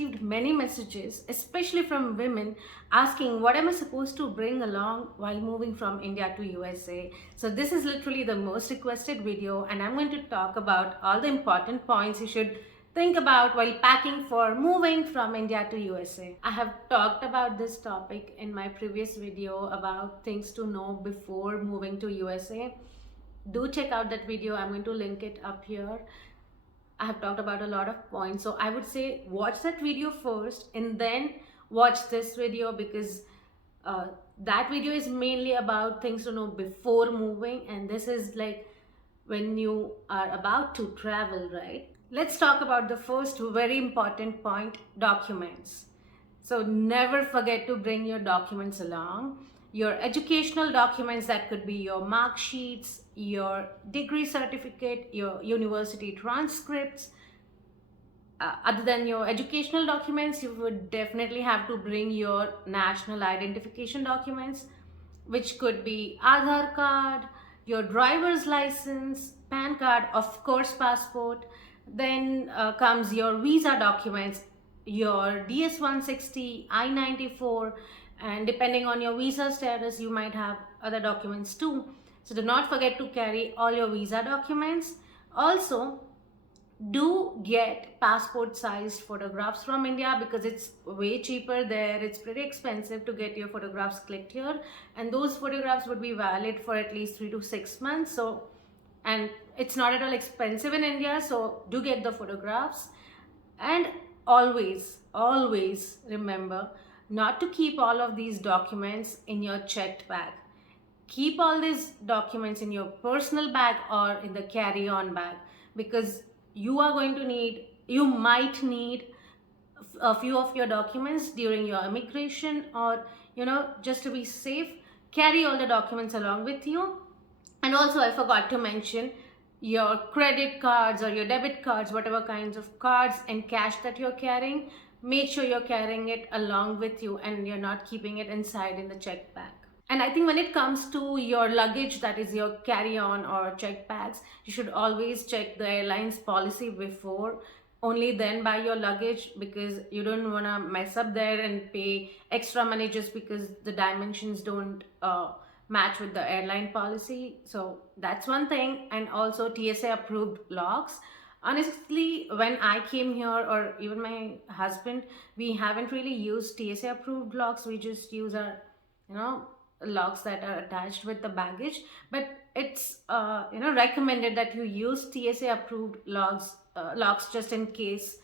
received many messages, especially from women, asking what am I supposed to bring along while moving from India to USA. So this is literally the most requested video, and I'm going to talk about all the important points you should think about while packing for moving from India to USA. I have talked about this topic in my previous video about things to know before moving to USA. Do check out that video. I'm going to link it up here. I have talked about a lot of points, so I would say watch that video first and then watch this video, because uh, that video is mainly about things to know before moving, and this is like when you are about to travel, right? Let's talk about the first very important point: documents. So never forget to bring your documents along. Your educational documents, that could be your mark sheets, your degree certificate, your university transcripts. Other than your educational documents, you would definitely have to bring your national identification documents, which could be Aadhaar card, your driver's license, PAN card, of course, passport. Then comes your visa documents, your DS-160, I-94, and depending on your visa status, you might have other documents too. So do not forget to carry all your visa documents. Also, do get passport sized photographs from India, because it's way cheaper there. It's pretty expensive to get your photographs clicked here, and those photographs would be valid for at least 3 to 6 months. So, and it's not at all expensive in India, so do get the photographs. And always remember not to keep all of these documents in your checked bag. Keep all these documents in your personal bag or in the carry-on bag, because you might need a few of your documents during your immigration, or just to be safe, carry all the documents along with you. And also, I forgot to mention, your credit cards or your debit cards, whatever kinds of cards and cash that you're carrying, make sure you're carrying it along with you and you're not keeping it inside in the checked bag. And I think when it comes to your luggage, that is your carry-on or checked bags, you should always check the airline's policy before. Only then buy your luggage, because you don't want to mess up there and pay extra money just because the dimensions don't match with the airline policy. So that's one thing. And also TSA approved locks. Honestly, when I came here, or even my husband, we haven't really used TSA approved locks. We just use our locks that are attached with the baggage. But it's recommended that you use TSA approved locks just in case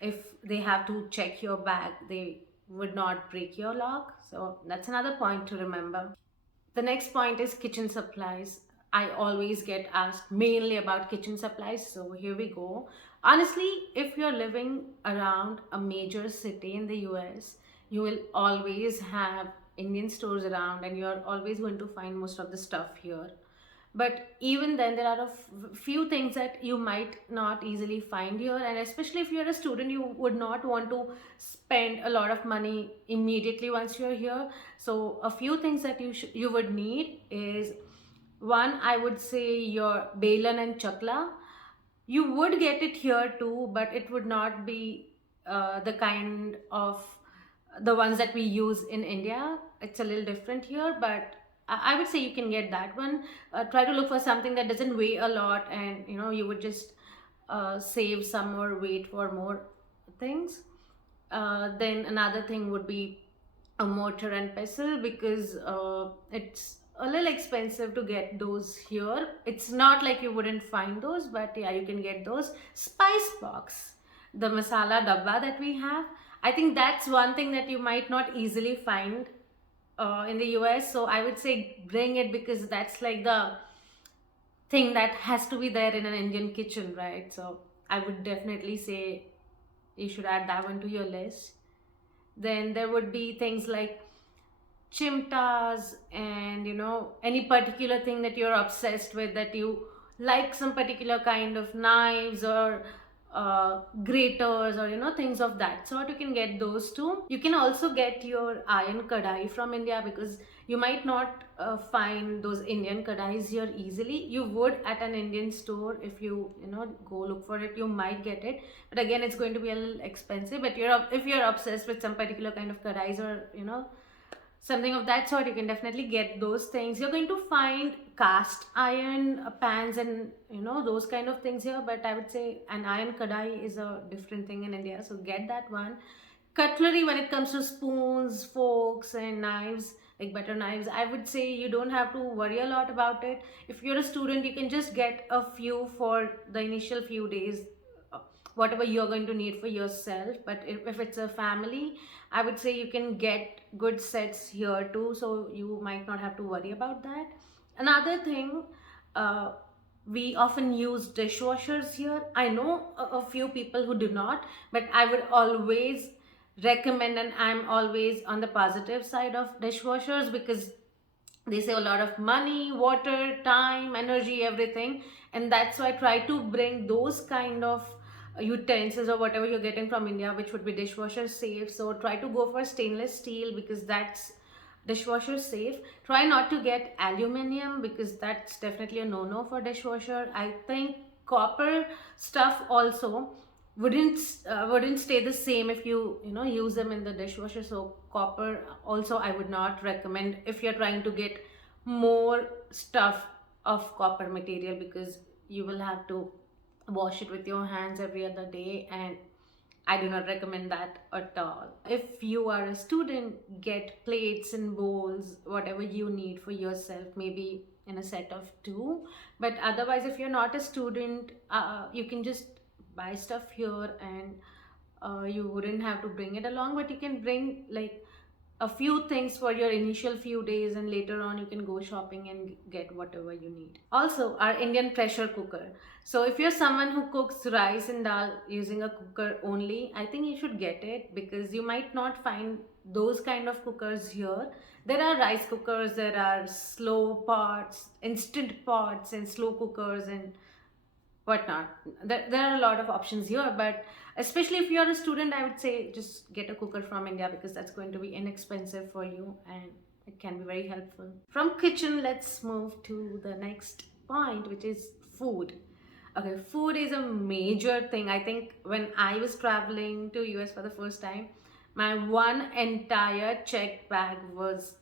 if they have to check your bag, they would not break your lock. So that's another point to remember. The next point is kitchen supplies. I always get asked mainly about kitchen supplies, so here we go. Honestly, if you're living around a major city in the US, you will always have Indian stores around, and you're always going to find most of the stuff here. But even then, there are a few things that you might not easily find here, and especially if you're a student, you would not want to spend a lot of money immediately once you're here. So a few things that you would need is, one, I would say your belan and chakla. You would get it here too, but it would not be the kind of the ones that we use in India. It's a little different here, but I would say you can get that one. Try to look for something that doesn't weigh a lot, and you would just save some more weight for more things. Then another thing would be a mortar and pestle, because it's a little expensive to get those here. It's not like you wouldn't find those, but yeah, you can get those. Spice box, the masala dabba that we have, I think that's one thing that you might not easily find in the US. So I would say bring it, because that's like the thing that has to be there in an Indian kitchen, right? So I would definitely say you should add that one to your list. Then there would be things like chimtas, and any particular thing that you're obsessed with, that you like some particular kind of knives, or graters, or things of that sort. You can get those too. You can also get your iron kadai from India, because you might not find those Indian kadais here easily. You would at an Indian store. If you go look for it, you might get it, but again, it's going to be a little expensive. But if you're obsessed with some particular kind of kadais, or something of that sort, you can definitely get those things. You're going to find cast iron pans and those kind of things here, but I would say an iron kadai is a different thing in India, so get that one. Cutlery, when it comes to spoons, forks and knives, like butter knives, I would say you don't have to worry a lot about it. If you're a student, you can just get a few for the initial few days, uh, whatever you're going to need for yourself. But if it's a family, I would say you can get good sets here too, so you might not have to worry about that. Another thing, uh, we often use dishwashers here. I know a few people who do not, but I would always recommend, and I'm always on the positive side of dishwashers, because they save a lot of money, water, time, energy, everything. And that's why I try to bring those kind of utensils or whatever you're getting from India, which would be dishwasher safe. So try to go for stainless steel, because that's dishwasher safe. Try not to get aluminium, because that's definitely a no-no for dishwasher. I think copper stuff also wouldn't stay the same if you use them in the dishwasher. So copper also I would not recommend if you're trying to get more stuff of copper material, because you will have to wash it with your hands every other day, and I do not recommend that at all. If you are a student, get plates and bowls, whatever you need for yourself, maybe in a set of two. But otherwise, if you're not a student, you can just buy stuff here, and you wouldn't have to bring it along, but you can bring like a few things for your initial few days, and later on you can go shopping and get whatever you need. Also, our Indian pressure cooker. So if you're someone who cooks rice and dal using a cooker only, I think you should get it, because you might not find those kind of cookers here. There are rice cookers, there are slow pots, instant pots, and slow cookers and whatnot. There are a lot of options here, but especially if you're a student, I would say just get a cooker from India, because that's going to be inexpensive for you, and it can be very helpful. From kitchen, let's move to the next point, which is food. Okay, food is a major thing. I think when I was traveling to US for the first time, my one entire checked bag was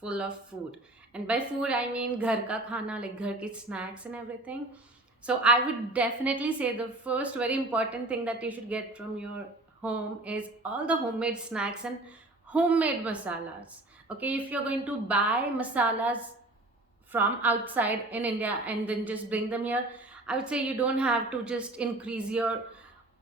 full of food. And by food, I mean ghar ka khana, like ghar ke snacks and everything. So I would definitely say the first very important thing that you should get from your home is all the homemade snacks and homemade masalas. Okay, if you're going to buy masalas from outside in India and then just bring them here, I would say you don't have to just increase your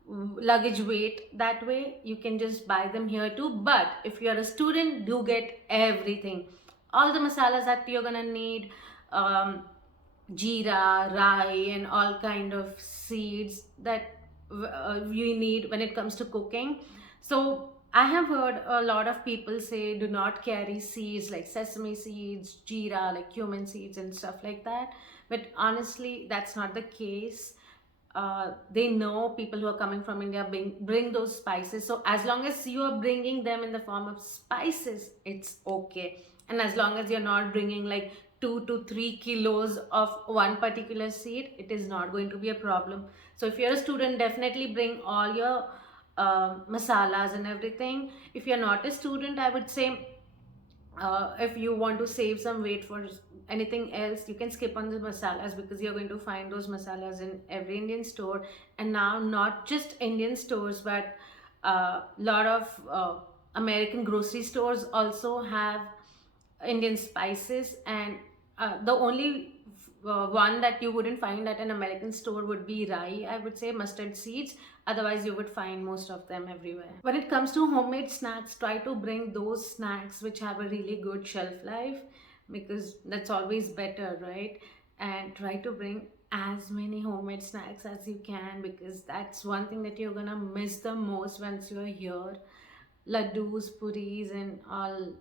luggage weight that way. You can just buy them here too. But if you're a student, do get everything, all the masalas that you're gonna need, jeera, rye, and all kind of seeds that you need when it comes to cooking. So I have heard a lot of people say do not carry seeds like sesame seeds, jeera, like cumin seeds and stuff like that. But honestly, that's not the case. They know people who are coming from India bring those spices. So as long as you are bringing them in the form of spices, it's okay. And as long as you're not bringing like 2 to 3 kilos of one particular seed, it is not going to be a problem. So if you're a student, definitely bring all your masalas and everything. If you're not a student, I would say if you want to save some weight for anything else, you can skip on the masalas, because you're going to find those masalas in every Indian store. And now not just Indian stores, but a lot of American grocery stores also have Indian spices. And the only one that you wouldn't find at an American store would be rye, I would say, mustard seeds. Otherwise, you would find most of them everywhere. When it comes to homemade snacks, try to bring those snacks which have a really good shelf life, because that's always better, right? And try to bring as many homemade snacks as you can, because that's one thing that you're gonna miss the most once you're here. Laddus, puris, and all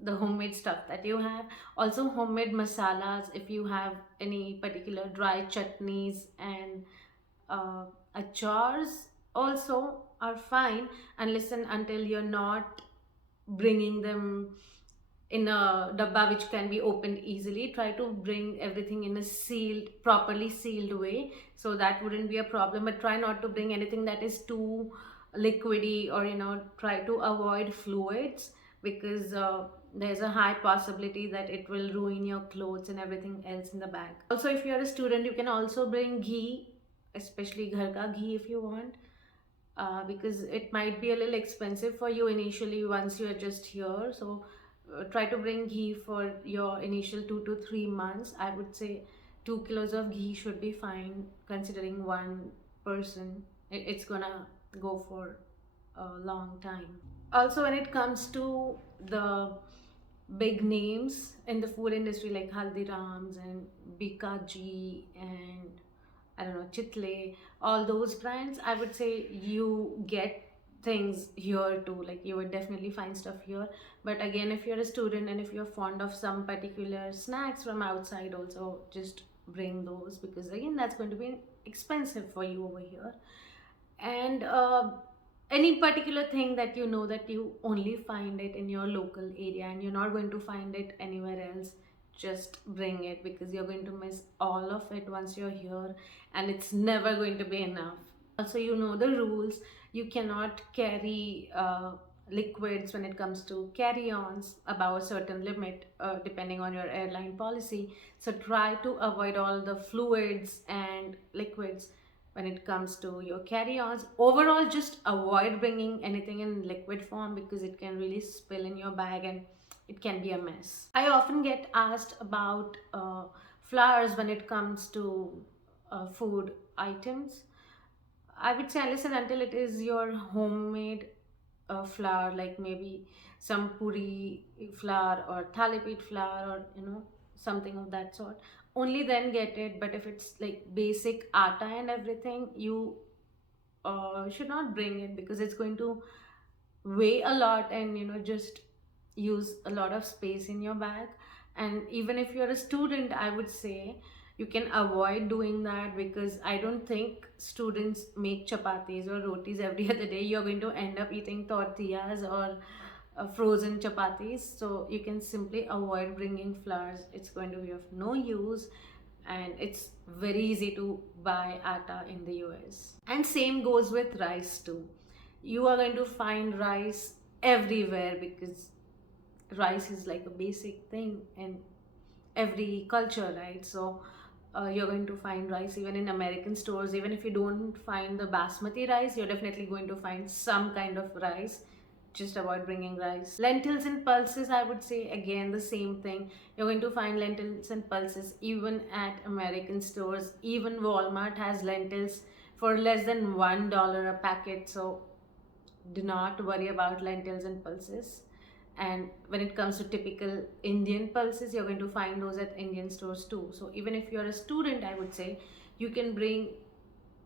the homemade stuff that you have. Also homemade masalas, if you have any particular dry chutneys and uh, chores also are fine, unless and until you're not bringing them in a dabba which can be opened easily. Try to bring everything in a sealed, properly sealed way, so that wouldn't be a problem. But try not to bring anything that is too liquidy, or try to avoid fluids, because there's a high possibility that it will ruin your clothes and everything else in the bag. Also, if you're a student, you can also bring ghee, especially ghar ka ghee if you want, because it might be a little expensive for you initially once you're just here. So try to bring ghee for your initial 2 to 3 months. I would say 2 kilos of ghee should be fine, considering one person. It's gonna go for a long time. Also, when it comes to the big names in the food industry like Haldiram's and Bikaji and I don't know, Chitle, all those brands, I would say you get things here too. Like you would definitely find stuff here. But again, if you're a student and if you're fond of some particular snacks from outside, also just bring those, because again, that's going to be expensive for you over here. And any particular thing that you know that you only find it in your local area and you're not going to find it anywhere else, just bring it, because you're going to miss all of it once you're here, and it's never going to be enough. Also, you know the rules. You cannot carry liquids when it comes to carry-ons above a certain limit, depending on your airline policy. So try to avoid all the fluids and liquids when it comes to your carry-ons. Overall, just avoid bringing anything in liquid form, because it can really spill in your bag and it can be a mess. I often get asked about flours when it comes to food items. I would say unless and until it is your homemade flour, like maybe some puri flour or thalipit flour, or something of that sort, only then get it. But if it's like basic atta and everything, you should not bring it, because it's going to weigh a lot and just use a lot of space in your bag. And even if you're a student, I would say you can avoid doing that, because I don't think students make chapatis or rotis every other day. You're going to end up eating tortillas or frozen chapatis. So you can simply avoid bringing flours. It's going to be of no use, and it's very easy to buy atta in the US. And same goes with rice too. You are going to find rice everywhere, because rice is like a basic thing in every culture, right? So you're going to find rice even in American stores. Even if you don't find the basmati rice, you're definitely going to find some kind of rice. Just avoid bringing rice. Lentils and pulses, I would say again the same thing. You're going to find lentils and pulses even at American stores. Even Walmart has lentils for less than $1 a packet. So do not worry about lentils and pulses. And when it comes to typical Indian pulses, you're going to find those at Indian stores too. So even if you're a student, I would say you can bring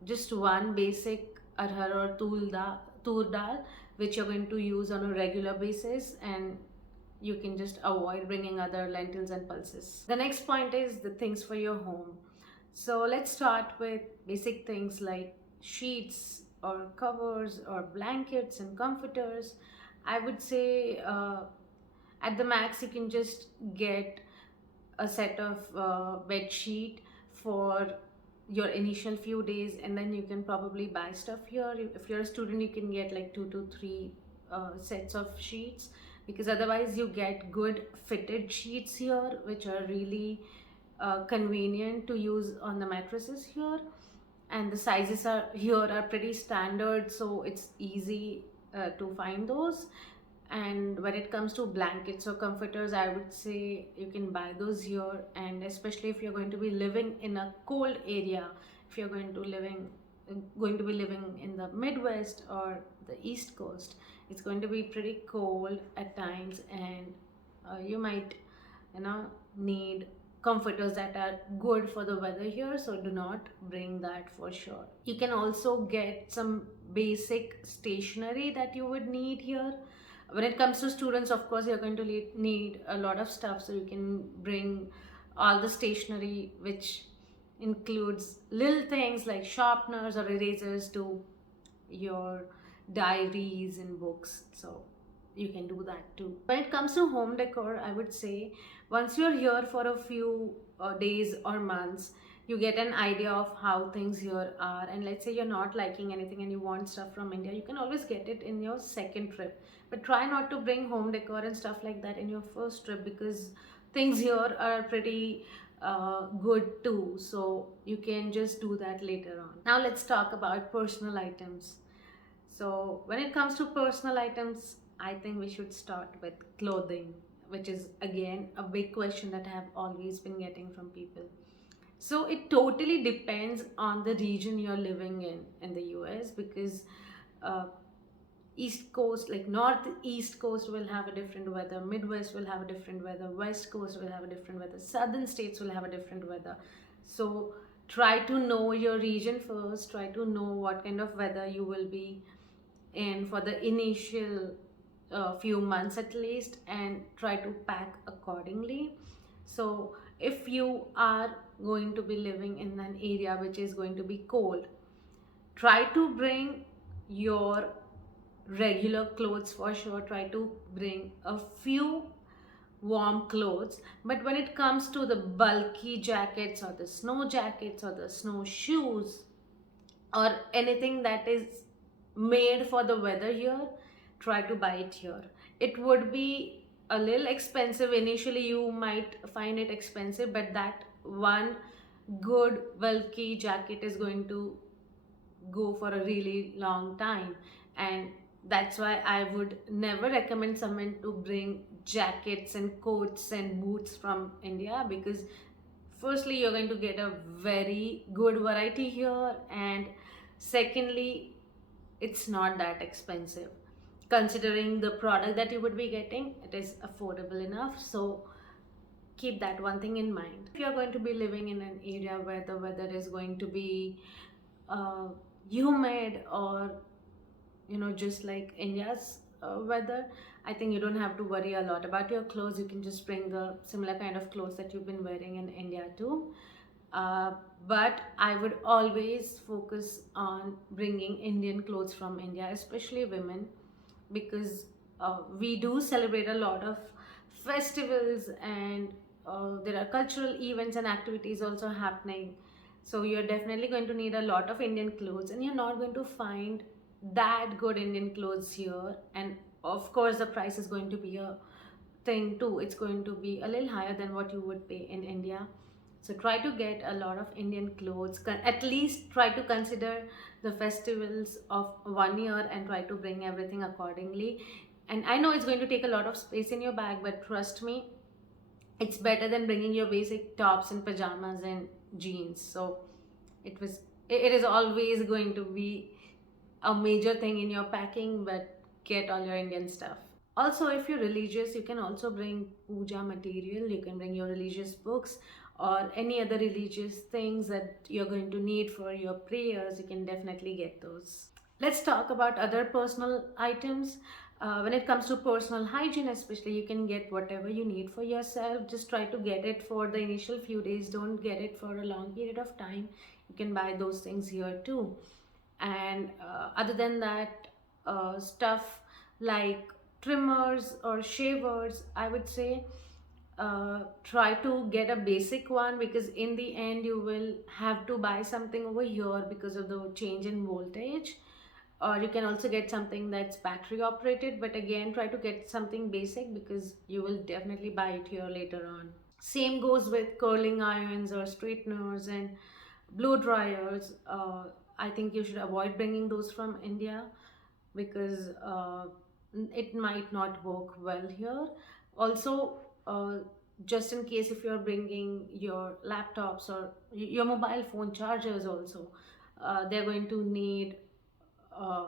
just one basic arhar or tur dal, which you're going to use on a regular basis, and you can just avoid bringing other lentils and pulses. The next point is the things for your home. So let's start with basic things like sheets or covers or blankets and comforters. I would say at the max you can just get a set of bed sheet for your initial few days, and then you can probably buy stuff here. If you're a student, you can get like 2 to 3 sets of sheets, because otherwise you get good fitted sheets here, which are really convenient to use on the mattresses here. And the sizes are here are pretty standard, so it's easy to find those. And when it comes to blankets or comforters, I would say you can buy those here. And especially if you're going to be living in a cold area, if you're going to be living in the Midwest or the East Coast, it's going to be pretty cold at times, and you might need comforters that are good for the weather here. So do not bring that for sure. You can also get some basic stationery that you would need here. When it comes to students, of course, you're going to need a lot of stuff, so you can bring all the stationery which includes little things like sharpeners or erasers to your diaries and books. So you can do that too. When it comes to home decor, I would say once you're here for a few days or months, you get an idea of how things here are. And let's say you're not liking anything and you want stuff from India, you can always get it in your second trip. But try not to bring home decor and stuff like that in your first trip, because things here are pretty good too. So you can just do that later on. Now let's talk about personal items. So when it comes to personal items, I think we should start with clothing, which is again a big question that I have always been getting from people. So it totally depends on the region you're living in the US, because uh, East Coast, like Northeast Coast, will have a different weather, Midwest will have a different weather, West Coast will have a different weather, Southern states will have a different weather. So try to know your region first, try to know what kind of weather you will be in for the initial few months at least, and try to pack accordingly. So if you are going to be living in an area which is going to be cold, try to bring your regular clothes for sure. Try to bring a few warm clothes, but when it comes to the bulky jackets or the snow jackets or the snow shoes or anything that is made for the weather here, try to buy it here. It would be a little expensive initially, you might find it expensive, but that one good bulky jacket is going to go for a really long time. And that's why I would never recommend someone to bring jackets and coats and boots from India, because firstly you're going to get a very good variety here, and secondly it's not that expensive. Considering the product that you would be getting, it is affordable enough. So keep that one thing in mind. If you're going to be living in an area where the weather is going to be uh, humid, or just like India's weather, I think you don't have to worry a lot about your clothes. You can just bring the similar kind of clothes that you've been wearing in India too. But I would always focus on bringing Indian clothes from India, especially women, because we do celebrate a lot of festivals, and there are cultural events and activities also happening. So you're definitely going to need a lot of Indian clothes, and you're not going to find that good Indian clothes here. And of course, the price is going to be a thing too. It's going to be a little higher than what you would pay in India. So try to get a lot of Indian clothes. At least try to consider the festivals of one year and try to bring everything accordingly. And I know it's going to take a lot of space in your bag, but trust me, it's better than bringing your basic tops and pajamas and jeans. So it is always going to be a major thing in your packing, but get all your Indian stuff. Also, if you're religious, you can also bring puja material. You can bring your religious books or any other religious things that you're going to need for your prayers. You can definitely get those. Let's talk about other personal items. When it comes to personal hygiene, especially, you can get whatever you need for yourself. Just try to get it for the initial few days. Don't get it for a long period of time. You can buy those things here too. And other than that, stuff like trimmers or shavers, I would say try to get a basic one, because in the end you will have to buy something over here because of the change in voltage. Or you can also get something that's battery operated, but again try to get something basic, because you will definitely buy it here later on. Same goes with curling irons or straighteners and blow dryers. I think you should avoid bringing those from India, because it might not work well here. Also, just in case, if you're bringing your laptops or your mobile phone chargers also, they're going to need uh,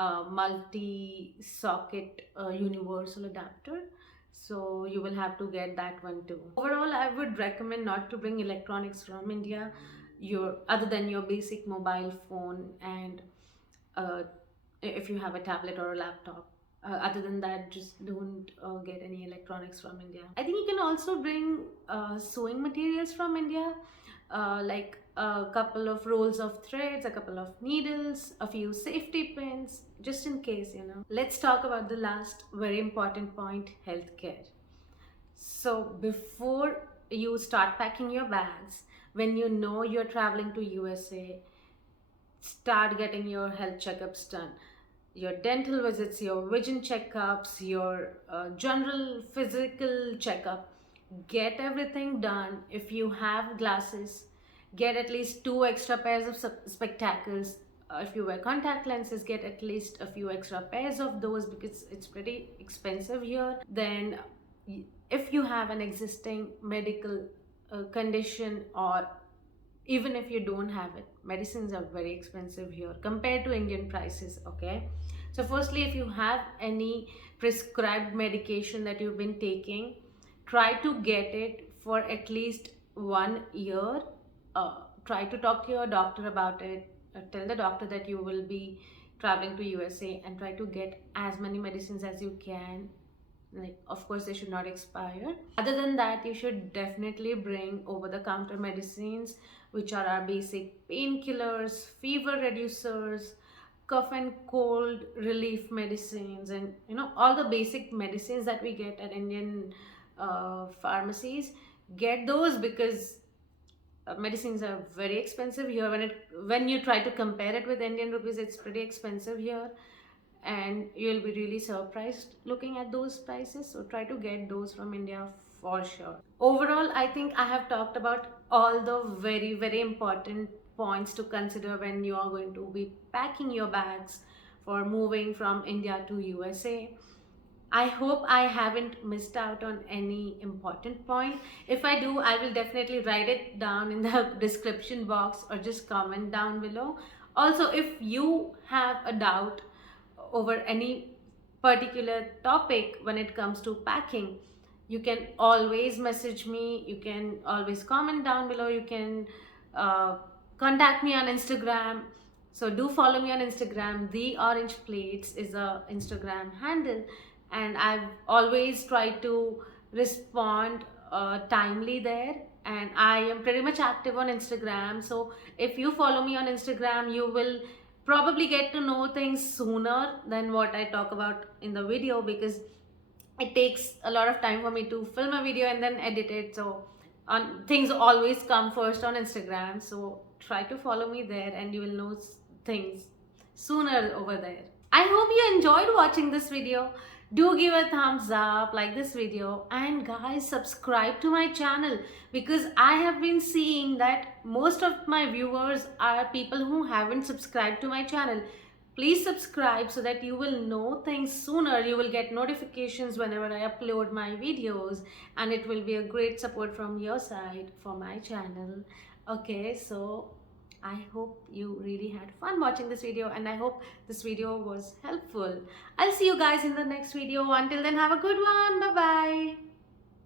a multi-socket universal adapter. So you will have to get that one too. Overall, I would recommend not to bring electronics from India, your other than your basic mobile phone, and uh, if you have a tablet or a laptop. Other than that, just don't get any electronics from India. I think you can also bring sewing materials from India, like a couple of rolls of threads, a couple of needles, a few safety pins, just in case, you know. Let's talk about the last very important point, healthcare. So before you start packing your bags, when you know you're traveling to USA, start getting your health checkups done, your dental visits, your vision checkups, your general physical checkup. Get everything done. If you have glasses, get at least two extra pairs of spectacles. If you wear contact lenses, get at least a few extra pairs of those because it's pretty expensive here. Then if you have an existing medical condition, or even if you don't have it, medicines are very expensive here compared to Indian prices. Okay, so firstly, if you have any prescribed medication that you've been taking, try to get it for at least 1 year. Try to talk to your doctor about it. Tell the doctor that you will be traveling to USA, and try to get as many medicines as you can. Like, of course, they should not expire. Other than that, you should definitely bring over the counter medicines, which are our basic painkillers, fever reducers, cough and cold relief medicines, and you know, all the basic medicines that we get at Indian pharmacies. Get those because medicines are very expensive here. When you try to compare it with Indian rupees, it's pretty expensive here, and you'll be really surprised looking at those prices. So try to get those from India for sure. Overall, I think I have talked about all the very important points to consider when you are going to be packing your bags for moving from India to USA. I hope I haven't missed out on any important point. If I do, I will definitely write it down in the description box or just comment down below. Also, if you have a doubt over any particular topic when it comes to packing, you can always message me, you can always comment down below, you can contact me on Instagram. So do follow me on Instagram. The Orange Plates is a Instagram handle, and I've always tried to respond timely there, and I am pretty much active on Instagram. So if you follow me on Instagram, you will probably get to know things sooner than what I talk about in the video, because it takes a lot of time for me to film a video and then edit it. So things always come first on Instagram. So try to follow me there and you will know things sooner over there. I hope you enjoyed watching this video. Do give a thumbs up, like this video, and guys, subscribe to my channel, because I have been seeing that most of my viewers are people who haven't subscribed to my channel. Please subscribe so that you will know things sooner. You will get notifications whenever I upload my videos, and it will be a great support from your side for my channel. Okay, so I hope you really had fun watching this video, and I hope this video was helpful. I'll see you guys in the next video. Until then, have a good one. Bye bye.